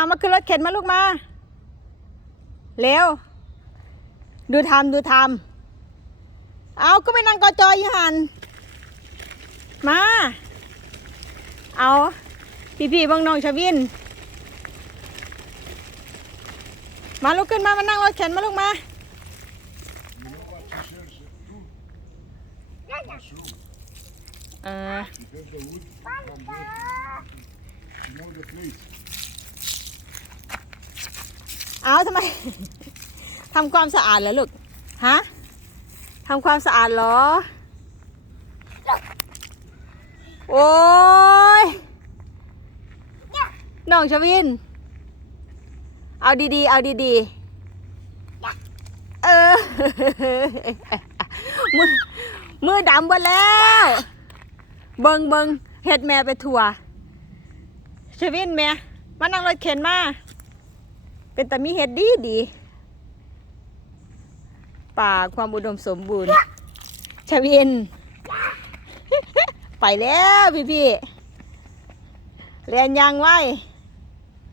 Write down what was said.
มามาขึ้นรถเข็นมาลูกมา เร็ว ดูทำดูทำเอาก็ไปนั่งกอจอยหันมา เอาพี่พี่ๆบังน้องชวิน มาลุกขึ้นมามานั่งรถเข็นมาลูกมา เออ เอาทำไม ทำความสะอาดเหรอลูก ฮะทำความสะอาดเหรอ โอ้ยน้องชวิน เอาดีๆ เอาดีๆ เออ มือ มือดำหมดแล้ว เบิงเบิงเฮ็ดแม่ไปทัวชวินแม่มานั่งรถเข็นมา เป็นแต่มีเห็ดดีดี ป่าความอุดมสมบูรณ์ชวิน ไปแล้วพี่พี่เรียนยังไว้